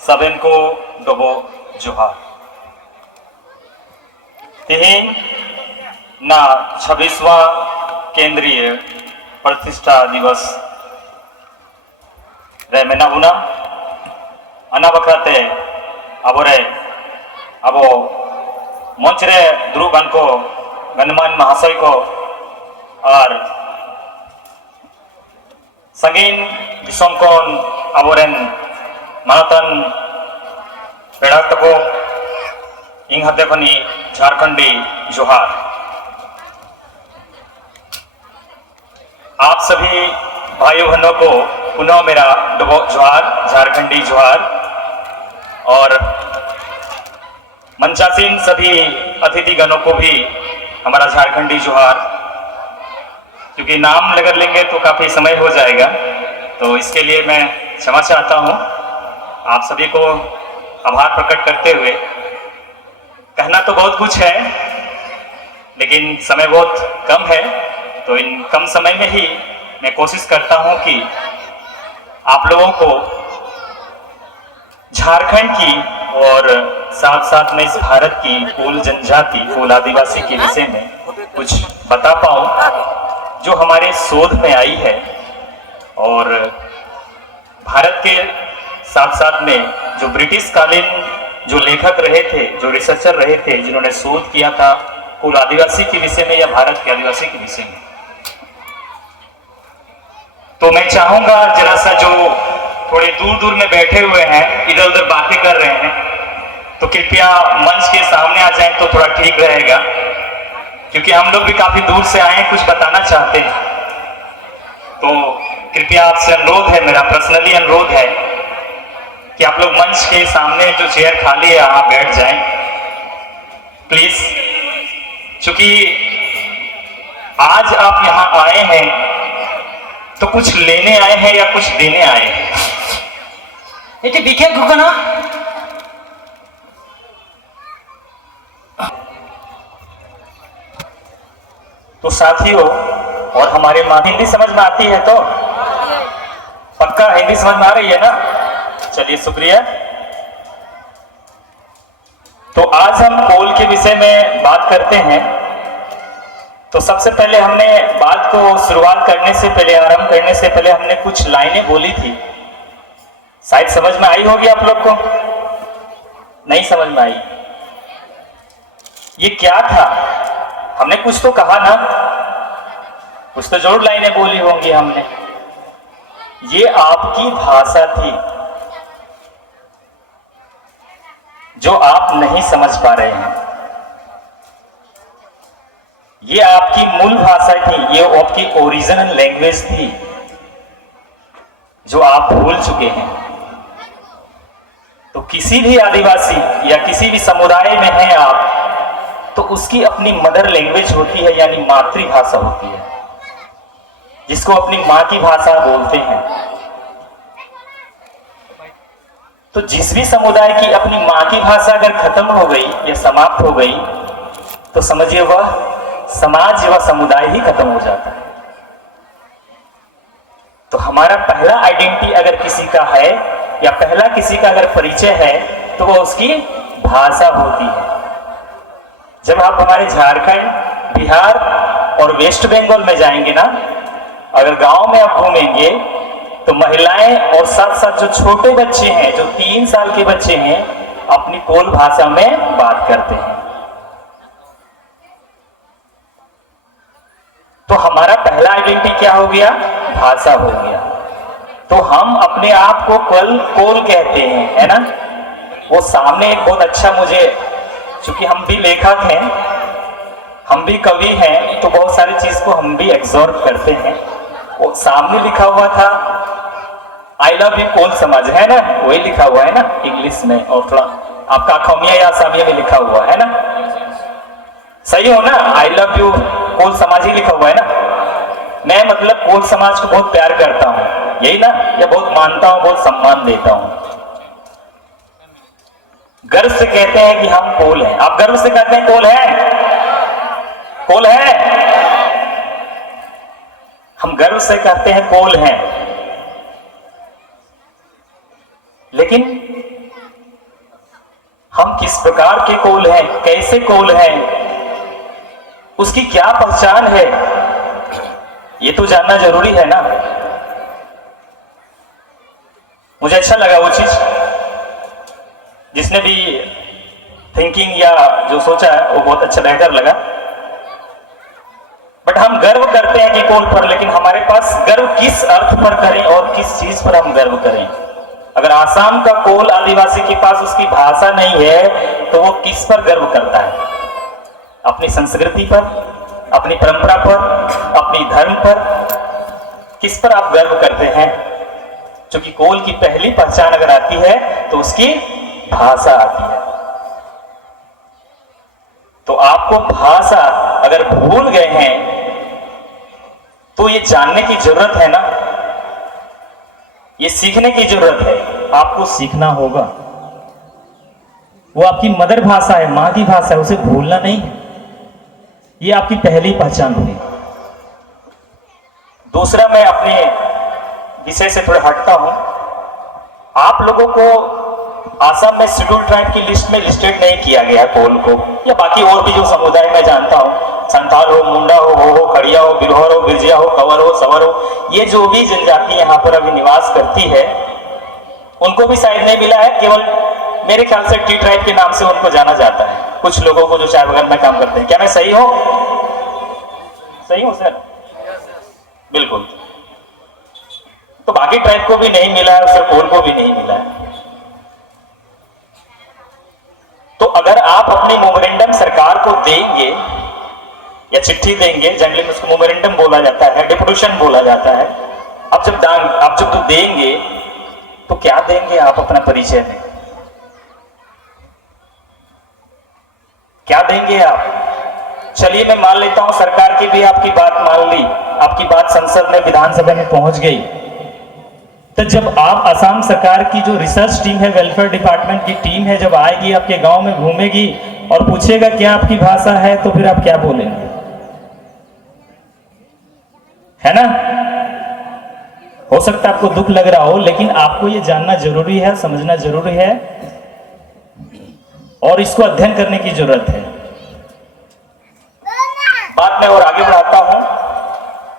सबेनको डोबो जोहार। तिहिन ना 26वां केंद्रीय प्रतिष्ठा दिवस रे मेनाबुना अना बखराते अबोरे अबो मंच रे दुरुबान को गणमान्य महाशय को और संगीन दिसोम कोन अबोरेन मानतन पेड़ा तको इंग हते खनी झारखंडी जोहार। आप सभी भाइयों बहनों को पुनः मेरा डबो जोहार, झारखंडी जोहार। और मंचासीन सभी अतिथि गणों को भी हमारा झारखंडी जोहार। क्योंकि नाम लगा लेंगे तो काफी समय हो जाएगा, तो इसके लिए मैं क्षमा चाहता हूं। आप सभी को आभार प्रकट करते हुए कहना तो बहुत कुछ है, लेकिन समय बहुत कम है, तो इन कम समय में ही मैं कोशिश करता हूं कि आप लोगों को झारखंड की और साथ साथ में इस भारत की कुल जनजाति, कुल आदिवासी के विषय में कुछ बता पाऊं जो हमारे शोध में आई है। और भारत के साथ साथ में जो ब्रिटिश कालीन जो लेखक रहे थे, जो रिसर्चर रहे थे, जिन्होंने शोध किया था कुल आदिवासी के विषय में या भारत के आदिवासी के विषय में, तो मैं चाहूंगा जरा सा जो थोड़े दूर दूर में बैठे हुए हैं, इधर उधर बातें कर रहे हैं, तो कृपया मंच के सामने आ जाएं तो थोड़ा ठीक रहेगा। क्योंकि हम लोग भी काफी दूर से आए हैं, कुछ बताना चाहते हैं। तो कृपया आपसे अनुरोध है, मेरा पर्सनली अनुरोध है कि आप लोग मंच के सामने जो चेयर खाली है यहाँ बैठ जाएं प्लीज। क्योंकि आज आप यहाँ आए हैं तो कुछ लेने आए हैं या कुछ देने आए हैं। ये दिखे ना तो साथियों, और हमारे माँ हिंदी समझ में आती है? तो पक्का हिंदी समझ में आ रही है ना? चलिए शुक्रिया। तो आज हम कोल के विषय में बात करते हैं। तो सबसे पहले हमने बात को शुरुआत करने से पहले, आरंभ करने से पहले हमने कुछ लाइनें बोली थी, शायद समझ में आई होगी आप लोग को। नहीं समझ में आई? ये क्या था? हमने कुछ तो कहा ना, कुछ तो जरूर लाइनें बोली होंगी हमने। ये आपकी भाषा थी जो आप नहीं समझ पा रहे हैं। ये आपकी मूल भाषा थी, ये आपकी ओरिजिनल लैंग्वेज थी जो आप भूल चुके हैं। तो किसी भी आदिवासी या किसी भी समुदाय में हैं आप, तो उसकी अपनी मदर लैंग्वेज होती है, यानी मातृभाषा होती है, जिसको अपनी मां की भाषा बोलते हैं। तो जिस भी समुदाय की अपनी मां की भाषा अगर खत्म हो गई या समाप्त हो गई, तो समझिए वह समाज व समुदाय ही खत्म हो जाता है। तो हमारा पहला आइडेंटिटी अगर किसी का है या पहला किसी का अगर परिचय है, तो वह उसकी भाषा होती है। जब आप हमारे झारखंड, बिहार और वेस्ट बंगाल में जाएंगे ना, अगर गांव में आप घूमेंगे, तो महिलाएं और साथ साथ जो छोटे बच्चे हैं, जो 3 साल के बच्चे हैं, अपनी कोल भाषा में बात करते हैं। तो हमारा पहला आइडेंटिटी क्या हो गया? भाषा हो गया। तो हम अपने आप को कोल कहते हैं, है ना? वो सामने एक बहुत अच्छा, मुझे चूंकि हम भी लेखक हैं, हम भी कवि हैं, तो बहुत सारी चीज को हम भी एब्जॉर्ब करते हैं। वो सामने लिखा हुआ था आई लव यू कोल समाज, है ना? वही लिखा हुआ है ना इंग्लिश में, और थोड़ा आपका अखमिया या असामिया में लिखा हुआ है ना? सही हो ना? आई लव यू कोल समाज ही लिखा हुआ है ना? मैं मतलब कोल समाज को बहुत प्यार करता हूं, यही ना? या बहुत मानता हूं, बहुत सम्मान देता हूं। गर्व से कहते हैं कि हम कोल हैं। आप गर्व से कहते हैं कोल है? कोल है? हम गर्व से कहते हैं कोल हैं। लेकिन हम किस प्रकार के कोल हैं, कैसे कोल हैं, उसकी क्या पहचान है, ये तो जानना जरूरी है ना। मुझे अच्छा लगा वो चीज, जिसने भी थिंकिंग या जो सोचा है वो बहुत अच्छा बेहतर लगा। बट हम गर्व करते हैं कि कोल पर, लेकिन हमारे पास गर्व किस अर्थ पर करें और किस चीज पर हम गर्व करें। अगर आसाम का कोल आदिवासी के पास उसकी भाषा नहीं है तो वो किस पर गर्व करता है? अपनी संस्कृति पर, अपनी परंपरा पर, अपनी धर्म पर, किस पर आप गर्व करते हैं? क्योंकि कोल की पहली पहचान अगर आती है तो उसकी भाषा आती है। तो आपको भाषा अगर भूल गए हैं तो ये जानने की जरूरत है ना, ये सीखने की जरूरत है। आपको सीखना होगा, वो आपकी मदर भाषा है, मां की भाषा है, उसे भूलना नहीं है। ये आपकी पहली पहचान हुई। दूसरा, मैं अपने विषय से थोड़ा हटता हूं। आप लोगों को आसाम में शेड्यूल ट्राइब की लिस्ट में लिस्टेड नहीं किया गया है कोल को, या बाकी और भी जो समुदाय मैं जानता हूं, संथाल हो, मुंडा हो, खड़िया हो, बिरहोर हो, बिरजिया हो, कंवर हो, सवर हो, ये जो भी जनजाति यहाँ पर अभी निवास करती है उनको भी शायद नहीं मिला है। केवल मेरे ख्याल से टी ट्राइब के नाम से उनको जाना जाता है, कुछ लोगों को जो चाय बगान में काम करते हैं। क्या मैं सही हूं? सही हूं सर? बिल्कुल। तो बाकी ट्राइब को भी नहीं मिला है, सर कोल को भी नहीं मिला है। तो अगर आप अपनी मेमोरेंडम सरकार को देंगे या चिट्ठी देंगे, जनरली में उसको मेमोरेंडम बोला जाता है, डिपुटेशन बोला जाता है। अब जब तो देंगे तो क्या देंगे आप अपना परिचय में? क्या देंगे आप? चलिए मैं मान लेता हूं सरकार की भी आपकी बात मान ली, आपकी बात संसद में, विधानसभा में पहुंच गई। तो जब आप असम सरकार की जो रिसर्च टीम है, वेलफेयर डिपार्टमेंट की टीम है, जब आएगी आपके गांव में, घूमेगी और पूछेगा क्या आपकी भाषा है, तो फिर आप क्या बोलेंगे? है ना? हो सकता है आपको दुख लग रहा हो, लेकिन आपको ये जानना जरूरी है, समझना जरूरी है और इसको अध्ययन करने की जरूरत है। बात में और आगे बढ़ाता हूं।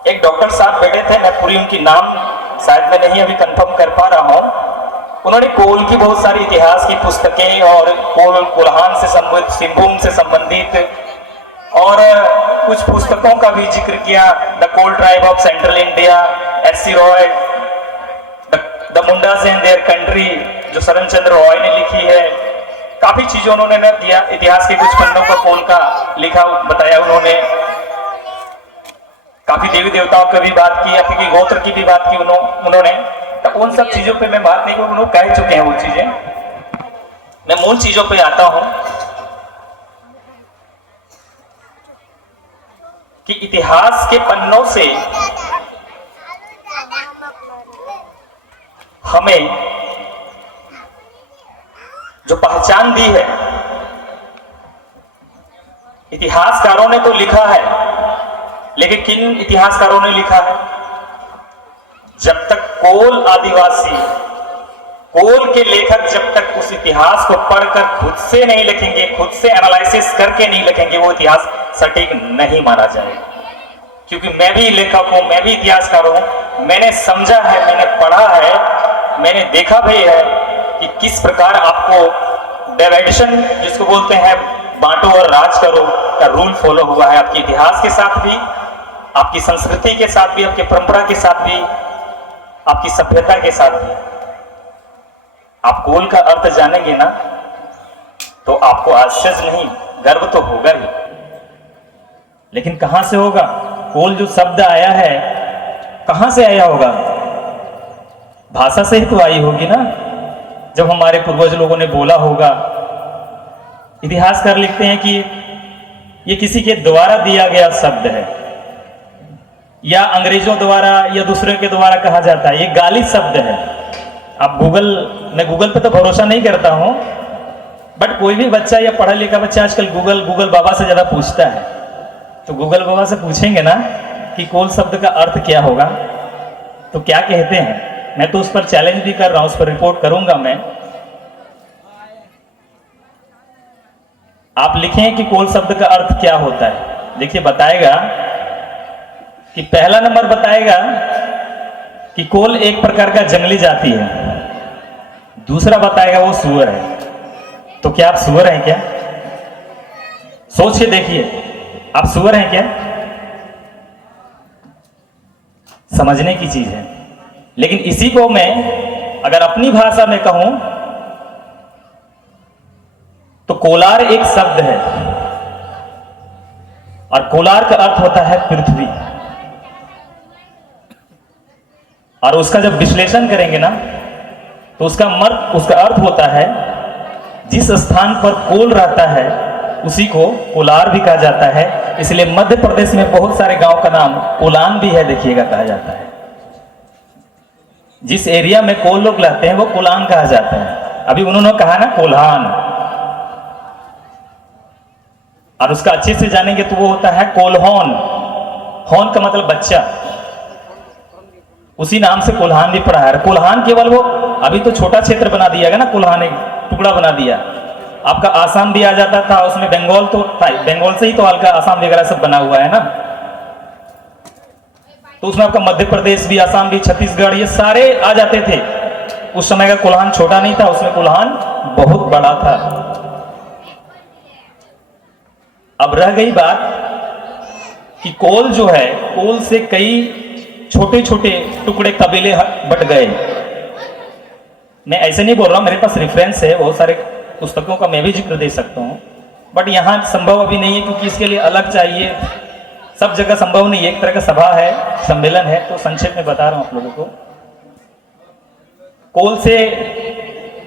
एक डॉक्टर साहब बैठे थे, मैं पूरी उनकी नाम शायद मैं नहीं अभी कंफर्म कर पा रहा हूं। उन्होंने कोल की बहुत सारी इतिहास की पुस्तकें और कोल्हान से संबंधित, सिंहभूम से संबंधित और कुछ पुस्तकों का भी जिक्र किया। The Kol tribe of central India, S C. Roy, the Mundas in their country, जो शरणचंद्र रॉय ने लिखी है। काफी चीजों उन्होंने न दिया, इतिहास के कुछ पन्नों का कोल का लिखा बताया उन्होंने। काफी देवी देवताओं की भी बात की, अपनी गोत्र की भी बात की उन्होंने। तो उन सब चीजों पे मैं बात नहीं करूं, उन्होंने कह चुके हैं वो चीजें। मैं मूल चीजों पे आता हूं कि इतिहास के पन्नों से हमें जो पहचान दी है, इतिहासकारों ने तो लिखा है, लेकिन किन इतिहासकारों ने लिखा है? जब तक कोल आदिवासी, कोल के लेखक जब तक उस इतिहास को पढ़कर खुद से नहीं लिखेंगे, खुद से एनालिसिस करके नहीं लिखेंगे, वो इतिहास सटीक नहीं माना जाएगा। क्योंकि मैं भी लेखक हूं, मैं भी इतिहासकार हूं, मैंने समझा है, मैंने पढ़ा है, मैंने देखा भी है कि किस प्रकार आपको डिवाइडेशन, जिसको बोलते हैं बांटो और राज करो का रूल फॉलो हुआ है आपके इतिहास के साथ भी, आपकी संस्कृति के साथ भी, आपकी परंपरा के साथ भी, आपकी सभ्यता के साथ भी। आप कोल का अर्थ जानेंगे ना तो आपको आश्चर्य नहीं, गर्व तो होगा ही। लेकिन कहां से होगा? कोल जो शब्द आया है कहां से आया होगा? भाषा से ही तो आई होगी ना, जब हमारे पूर्वज लोगों ने बोला होगा। इतिहासकार लिखते हैं कि ये किसी के द्वारा दिया गया शब्द है, या अंग्रेजों द्वारा या दूसरे के द्वारा कहा जाता है, ये गाली शब्द है। आप मैं गूगल पे तो भरोसा नहीं करता हूं, बट कोई भी बच्चा या पढ़ा लिखा बच्चा आजकल गूगल बाबा से ज्यादा पूछता है। तो गूगल बाबा से पूछेंगे ना कि कोल शब्द का अर्थ क्या होगा, तो क्या कहते हैं? मैं तो उस पर चैलेंज भी कर रहा हूं, उस पर रिपोर्ट करूंगा मैं। आप लिखें कि कोल शब्द का अर्थ क्या होता है। देखिए बताएगा कि पहला नंबर बताएगा कि कोल एक प्रकार का जंगली जाति है। दूसरा बताएगा वो सूअर है। तो क्या आप सूअर हैं क्या? सोच के देखिए, आप सूअर हैं क्या? समझने की चीज है। लेकिन इसी को मैं अगर अपनी भाषा में कहूं तो कोलार एक शब्द है और कोलार का अर्थ होता है पृथ्वी। और उसका जब विश्लेषण करेंगे ना तो उसका अर्थ होता है जिस स्थान पर कोल रहता है उसी को कोलार भी कहा जाता है। इसलिए मध्य प्रदेश में बहुत सारे गांव का नाम कोलान भी है, देखिएगा, कहा जाता है। जिस एरिया में कोल लोग रहते हैं वो कोलान कहा जाता है। अभी उन्होंने कहा ना कोल्हान, और उसका अच्छे से जानेंगे तो वो होता है कोल्होन। होन का मतलब बच्चा, उसी नाम से कोल्हान भी पड़ा है। कोल्हान केवल वो अभी तो छोटा क्षेत्र बना दिया गया ना, कोल्हान एक टुकड़ा बना दिया। आपका आसाम भी आ जाता था, उसमें बंगाल तो था, बंगाल से ही तो हल्का आसाम वगैरह सब बना हुआ है ना। तो उसमें आपका मध्य प्रदेश भी, आसाम भी, छत्तीसगढ़, ये सारे आ जाते थे। उस समय का कोल्हान छोटा नहीं था, उसमें कोल्हान बहुत बड़ा था। अब रह गई बात कि कोल जो है, कोल से कई छोटे छोटे टुकड़े कबीले बट गए। मैं ऐसे नहीं बोल रहा हूं, मेरे पास रेफरेंस है, बहुत सारे पुस्तकों का मैं भी जिक्र दे सकता हूं, बट यहां संभव अभी नहीं है क्योंकि इसके लिए अलग चाहिए। सब जगह संभव नहीं है, एक तरह का सभा है, सम्मेलन है, तो संक्षेप में बता रहा हूं आप लोगों को। कोल से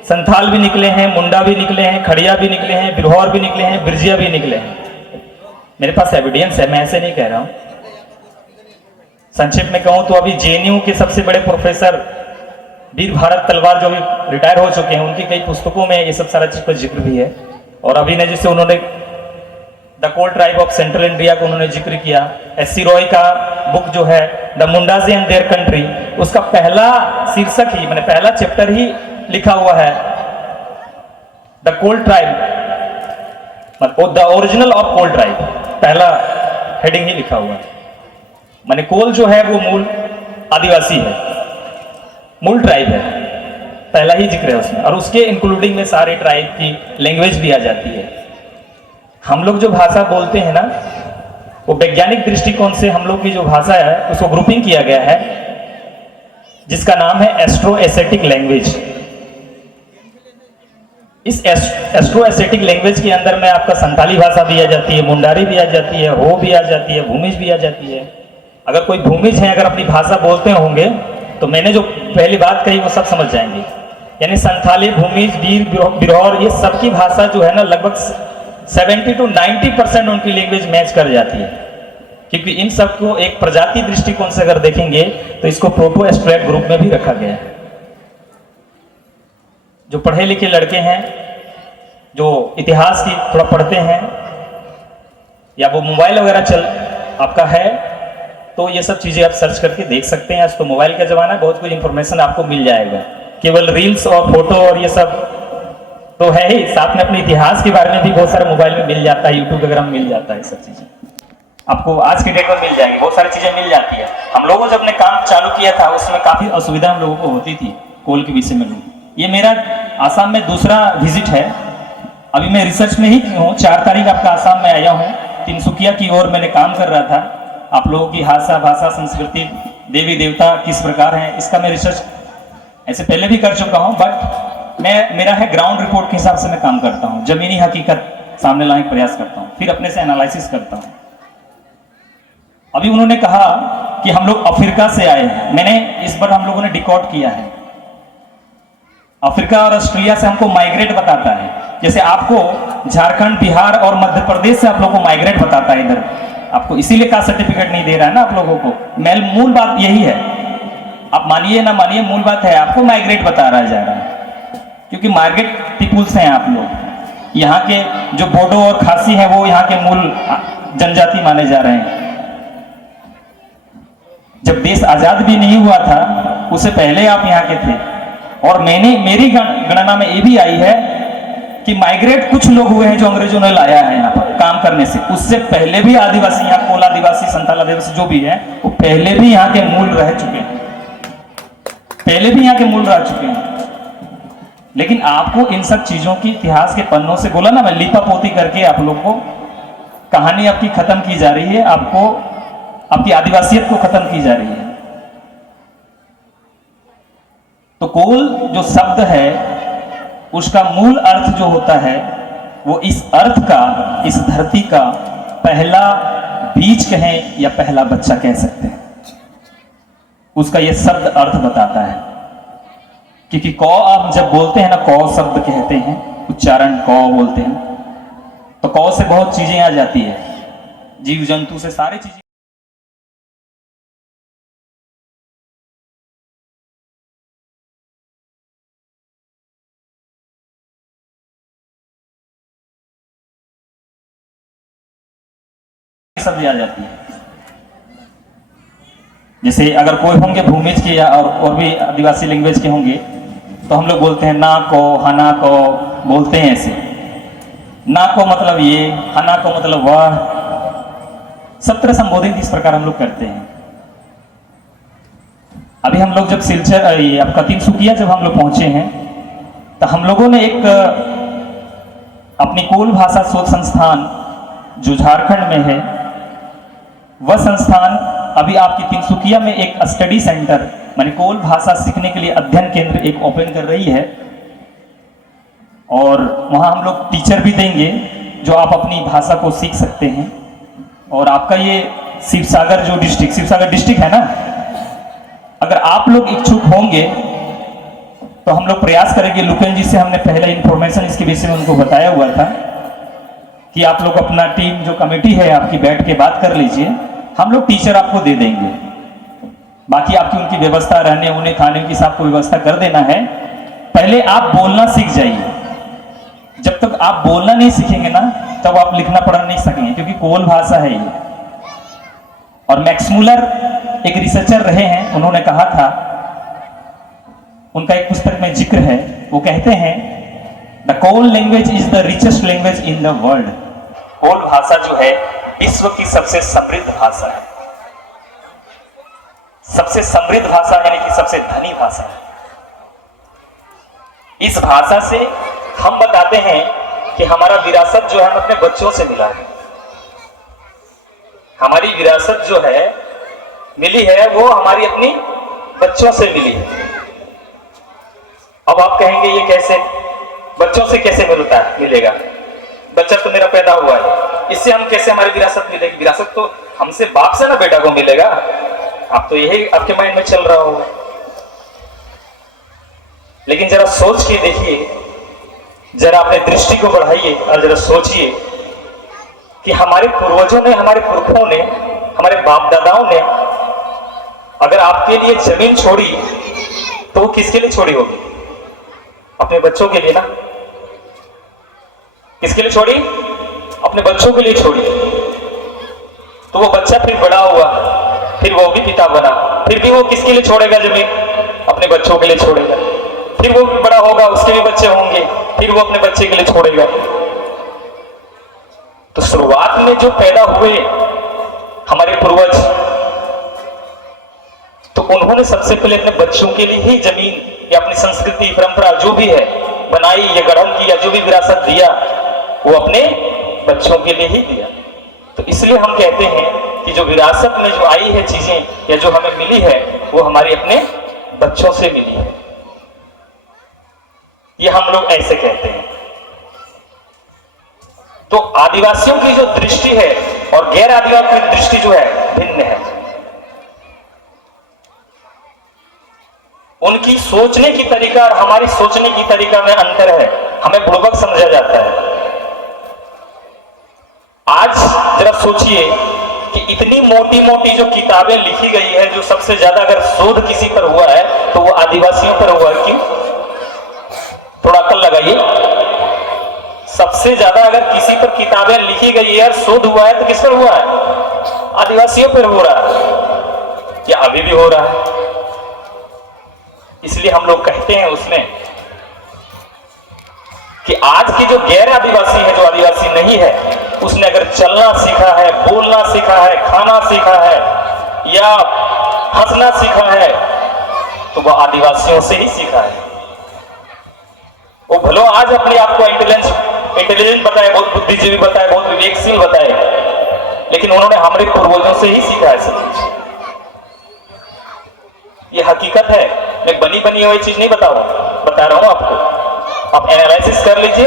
संथाल भी निकले हैं, मुंडा भी निकले हैं, खड़िया भी निकले हैं, बिरहौर भी निकले हैं, बिरजिया भी निकले हैं। मेरे पास एविडेंस है, मैं ऐसे नहीं कह रहा हूं। संक्षेप में कहूं तो अभी जेएनयू के सबसे बड़े प्रोफेसर वीर भारत तलवार जो भी रिटायर हो चुके हैं, उनकी कई पुस्तकों में ये सब सारा चीज का जिक्र भी है। और अभी ने जिससे उन्होंने the Kol tribe of central India को उन्होंने जिक्र किया। एस.सी. रॉय का बुक जो है the Mundas and their country, उसका पहला शीर्षक ही, मैंने पहला चैप्टर ही लिखा हुआ है the Kol tribe, the original of Kol tribe, पहला हेडिंग ही लिखा हुआ है। माने कोल जो है वो मूल आदिवासी है, मूल ट्राइब है, पहला ही जिक्र है उसमें। और उसके इंक्लूडिंग में सारे ट्राइब की लैंग्वेज भी आ जाती है। हम लोग जो भाषा बोलते हैं ना, वो वैज्ञानिक दृष्टिकोण से हम लोग की जो भाषा है उसको ग्रुपिंग किया गया है, जिसका नाम है एस्ट्रो एसेटिक लैंग्वेज। इस एस्ट्रो एसेटिक लैंग्वेज के अंदर में आपका संथाली भाषा भी आ जाती है, मुंडारी भी आ जाती है, हो भी आ जाती है, भूमिज भी आ जाती है। अगर कोई भूमिज है, अगर अपनी भाषा बोलते होंगे तो मैंने जो पहली बात कही वो सब समझ जाएंगे। यानी संथाली, भूमिज, बिरहौर, ये सबकी भाषा जो है ना लगभग 70 to 90% उनकी लैंग्वेज मैच कर जाती है। क्योंकि इन सबको एक प्रजाति दृष्टिकोण से अगर देखेंगे तो इसको प्रोटो एस्ट्रैक्ट ग्रुप में भी रखा गया है। जो पढ़े लिखे लड़के हैं, जो इतिहास की थोड़ा पढ़ते हैं, या वो मोबाइल वगैरह आपका है, तो ये सब चीजें आप सर्च करके देख सकते हैं। आज तो मोबाइल का जमाना है, बहुत कुछ इंफॉर्मेशन आपको मिल जाएगा। केवल रील्स और फोटो और ये सब तो है ही, साथ में अपने इतिहास के बारे में भी बहुत सारे मोबाइल में मिल जाता है, यूट्यूब वगैरह में मिल जाता है। सब चीजें आपको आज के डेट में मिल जाएगी, बहुत सारी चीजें मिल जाती है। हम लोगों ने जब अपने काम चालू किया था उसमें काफी असुविधा हम लोगों को होती थी कोल के विषय में। ये मेरा आसाम में दूसरा विजिट है, अभी मैं रिसर्च में ही हूँ। 4 तारीख आपका आसाम में आया हूँ, तिनसुकिया की ओर मैंने काम कर रहा था। आप लोगों की भाषा, संस्कृति, देवी देवता किस प्रकार हैं, इसका मैं रिसर्च ऐसे पहले भी कर चुका हूँ, बट मेरा है ग्राउंड रिपोर्ट के हिसाब से मैं काम करता हूँ, जमीनी हकीकत सामने लाने का प्रयास करता हूँ, फिर अपने से एनालिसिस करता हूँ। अभी उन्होंने कहा कि हम लोग अफ्रीका से आए हैं, मैंने इस बार हम लोगों ने डिकॉर्ड किया है। अफ्रीका और ऑस्ट्रेलिया से हमको माइग्रेट बताता है, जैसे आपको झारखंड, बिहार और मध्य प्रदेश से आप लोगों को माइग्रेट बताता है इधर। आपको इसीलिए कास्ट सर्टिफिकेट नहीं दे रहा है ना आप लोगों को। मूल बात यही है, आप मानिए ना मानिए, मूल बात है आपको माइग्रेट बता रहा जा रहा है, क्योंकि मार्केट पीपुल्स हैं आप लोग। यहाँ के जो बोडो और खासी है वो यहाँ के मूल जनजाति माने जा रहे हैं। जब देश आजाद भी नहीं हुआ था उससे पहले आप यहाँ के थे। और मेरी गणना में ये भी आई है कि माइग्रेट कुछ लोग हुए हैं जो अंग्रेजों ने लाया है यहाँ पर काम करने से। उससे पहले भी आदिवासी, यहाँ कोल आदिवासी, संथाल आदिवासी जो भी है, वो पहले भी यहाँ के मूल रह चुके हैं, पहले भी यहाँ के मूल रह चुके हैं। लेकिन आपको इन सब चीजों की इतिहास के पन्नों से, बोला ना मैं, लिपा पोती करके आप लोग को कहानी आपकी खत्म की जा रही है, आपको आपकी आदिवासियत को खत्म की जा रही है। तो कोल जो शब्द है उसका मूल अर्थ जो होता है वो इस अर्थ का, इस धरती का पहला बीज कहें या पहला बच्चा कह सकते हैं, उसका ये शब्द अर्थ बताता है। क्योंकि कौ आप जब बोलते हैं ना, कौ शब्द कहते हैं, उच्चारण कौ बोलते हैं, तो कौ से बहुत चीजें आ जाती है, जीव जंतु से सारी चीजें सब आ जाती है। जैसे अगर कोई होंगे भूमिज के या और भी आदिवासी लैंग्वेज के होंगे तो हम लोग बोलते हैं ना को, हना को बोलते हैं ऐसे। ना को मतलब ये, हना को मतलब वह, सब तरह संबोधित इस प्रकार हम लोग करते हैं। अभी हम लोग जब सिलचर आपका तिनसुकिया जब हम लोग पहुंचे हैं तो हम लोगों ने एक अपनी कोल भाषा शोध संस्थान जो झारखंड में है, वह संस्थान अभी आपकी तिनसुकिया में एक स्टडी सेंटर माने कोल भाषा सीखने के लिए अध्ययन केंद्र एक ओपन कर रही है। और वहां हम लोग टीचर भी देंगे जो आप अपनी भाषा को सीख सकते हैं। और आपका ये शिवसागर जो डिस्ट्रिक्ट, शिवसागर डिस्ट्रिक्ट है ना, अगर आप लोग इच्छुक होंगे तो हम लोग प्रयास करेंगे। लुकेन जी से हमने पहले इंफॉर्मेशन इसके विषय में उनको बताया हुआ था कि आप लोग अपना टीम जो कमेटी है आपकी बैठ के बात कर लीजिए, हम लोग टीचर आपको दे देंगे। बाकी आपकी उनकी व्यवस्था, रहने उन्हें खाने की आपको व्यवस्था कर देना है। पहले आप बोलना सीख जाइए। जब तक आप बोलना नहीं सीखेंगे ना तब आप लिखना पढ़ना नहीं सकेंगे, क्योंकि कोल भाषा है ये। और मैक्स मुलर एक रिसर्चर रहे हैं, उन्होंने कहा था, उनका एक पुस्तक में जिक्र है, वो कहते हैं the Kol language is the richest language in the world. Kol भाषा जो है विश्व की सबसे समृद्ध भाषा है, सबसे समृद्ध भाषा यानी कि सबसे धनी भाषा है। इस भाषा से हम बताते हैं कि हमारा विरासत जो है हम अपने बच्चों से मिला है। हमारी विरासत जो है मिली है वो हमारी अपनी बच्चों से मिली है। अब आप कहेंगे ये कैसे, बच्चों से कैसे मिलेगा? बच्चा तो मेरा पैदा हुआ है, इससे हम कैसे हमारी विरासत मिलेगी? विरासत तो हमसे बाप से ना बेटा को मिलेगा। आप तो यही आपके माइंड में चल रहा होगा। लेकिन जरा सोच के देखिए, जरा अपने दृष्टि को बढ़ाइए और जरा सोचिए कि हमारे पूर्वजों ने, हमारे पुरखों ने, हमारे बाप दादाओं ने अगर आपके लिए जमीन छोड़ी तो वो किसके लिए छोड़ी होगी? अपने बच्चों के लिए ना। किसके लिए छोड़ी? अपने बच्चों के लिए छोड़ी। तो वो बच्चा फिर बड़ा हुआ, फिर वो भी पिता बना, फिर भी वो किसके लिए छोड़ेगा जमीन? अपने बच्चों के लिए छोड़ेगा। फिर वो बड़ा होगा, उसके भी बच्चे होंगे, फिर वो अपने बच्चे के लिए छोड़ेगा। तो शुरुआत में जो पैदा हुए हमारे पूर्वज, तो उन्होंने सबसे पहले अपने बच्चों के लिए ही जमीन या अपनी संस्कृति परंपरा जो भी है बनाई या गढ़न की या जो भी विरासत दिया वो अपने बच्चों के लिए ही दिया। तो इसलिए हम कहते हैं कि जो विरासत में जो आई है चीजें या जो हमें मिली है वो हमारी अपने बच्चों से मिली है। ये हम लोग ऐसे कहते हैं। तो आदिवासियों की जो दृष्टि है और गैर आदिवासी की दृष्टि जो है भिन्न है। उनकी सोचने की तरीका और हमारी सोचने की तरीका में अंतर है, हमें बुड़बक समझा जाता है। आज जरा सोचिए कि इतनी मोटी मोटी जो किताबें लिखी गई है, जो सबसे ज्यादा अगर शोध किसी पर हुआ है तो वो आदिवासियों पर हुआ है। क्यों? थोड़ा अक्ल लगाइए। सबसे ज्यादा अगर किसी पर किताबें लिखी गई है और शोध हुआ है तो किस पर हुआ है? आदिवासियों पर हो रहा है, या अभी भी हो रहा है। इसलिए हम लोग कहते हैं उसमें कि आज की जो गैर आदिवासी है, जो आदिवासी नहीं है, उसने अगर चलना सीखा है, बोलना सीखा है, खाना सीखा है या हंसना सीखा है, तो वह आदिवासियों से ही सीखा है। वो भलो आज अपने आप को इंटेलिजेंट बताए, बहुत बुद्धिजीवी बताए, बहुत विवेकशील बताए, लेकिन उन्होंने हमारे पूर्वजों से ही सीखा है सब कुछ। ये हकीकत है, मैं बनी बनी हुई चीज नहीं बता रहा हूं आपको। आप एनालिसिस कर लीजिए,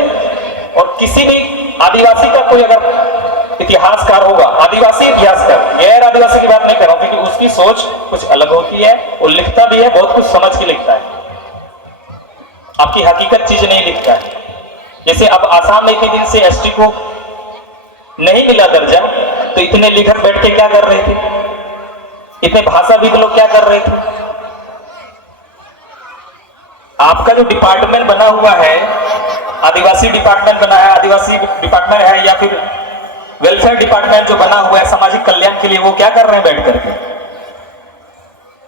और किसी भी आदिवासी का कोई अगर इतिहासकार होगा, आदिवासी इतिहासकार, गैर आदिवासी की बात नहीं कर रहा हूं, क्योंकि उसकी सोच कुछ अलग होती है, वो लिखता भी है, बहुत कुछ समझ के लिखता है, आपकी हकीकत चीज नहीं लिखता है। जैसे अब आसाम में इतने दिन से एसटी को नहीं मिला दर्जा, तो इतने लेखक बैठ के क्या कर रहे थे, इतने भाषाविद लोग क्या कर रहे थे। आपका जो डिपार्टमेंट बना हुआ है, आदिवासी डिपार्टमेंट बना है, आदिवासी डिपार्टमेंट है, या फिर वेलफेयर डिपार्टमेंट जो बना हुआ है सामाजिक कल्याण के लिए, वो क्या कर रहे हैं बैठ करके?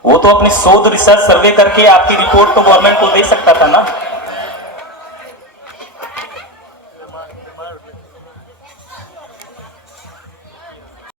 वो तो अपनी शोध रिसर्च सर्वे करके आपकी रिपोर्ट तो गवर्नमेंट को दे सकता था ना।